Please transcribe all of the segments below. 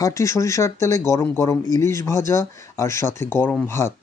খাঁটি সরিষার তেলে গরম গরম ইলিশ ভাজা আর সাথে গরম ভাত,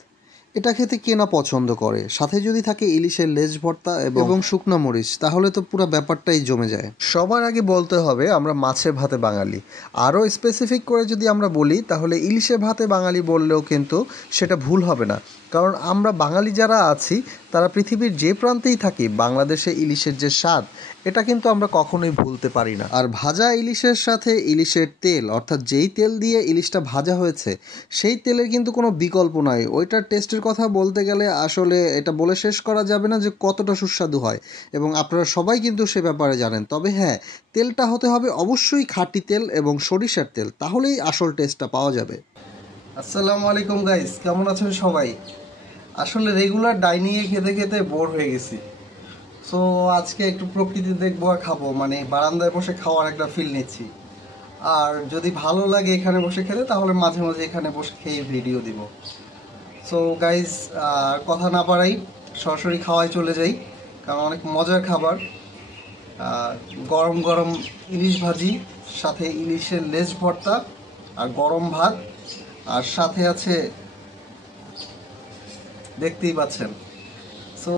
এটা খেতে কে না পছন্দ করে। সাথে যদি থাকে ইলিশের লেজ ভর্তা এবং শুকনা মরিচ, তাহলে তো পুরো ব্যাপারটাই জমে যায়। সবার আগে বলতে হবে আমরা মাছে ভাতে বাঙালি। আরও স্পেসিফিক করে যদি আমরা বলি তাহলে ইলিশে ভাতে বাঙালি বললেও কিন্তু সেটা ভুল হবে না, কারণ আমরা বাঙালি যারা আছি তারা পৃথিবীর যে প্রান্তেই থাকি, বাংলাদেশে ইলিশের যে স্বাদ এটা কিন্তু আমরা কখনোই ভুলতে পারি না। আর ভাজা ইলিশের সাথে ইলিশের তেল, অর্থাৎ যেই তেল দিয়ে ইলিশটা ভাজা হয়েছে সেই তেলের কিন্তু কোনো বিকল্প নাই। ওইটার টেস্টের কথা বলতে গেলে আসলে এটা বলে শেষ করা যাবে না যে কতটা সুস্বাদু হয়, এবং আপনারা সবাই কিন্তু সে ব্যাপারে জানেন। তবে হ্যাঁ, তেলটা হতে হবে অবশ্যই খাঁটি তেল এবং সরিষার তেল, তাহলেই আসল টেস্টটা পাওয়া যাবে। আসসালামু আলাইকুম গাইস, কেমন আছেন সবাই? আসলে রেগুলার ডাইনিংয়ে খেতে খেতে বোর হয়ে গেছি। সো আজকে একটু প্রকৃতি দেখবো আর খাবো, মানে বারান্দায় বসে খাওয়ার একটা ফিল নিচ্ছি। আর যদি ভালো লাগে এখানে বসে খেতে, তাহলে মাঝে মাঝে এখানে বসে খেয়ে ভিডিও দিব। সো গাইস, কথা না বাড়াই, সরাসরি খাওয়ায় চলে যাই, কারণ অনেক মজার খাবার। গরম গরম ইলিশ ভাজি, সাথে ইলিশের লেজ ভর্তা, আর গরম ভাত, আর সাথে আছে, দেখতেই পাচ্ছেন। সো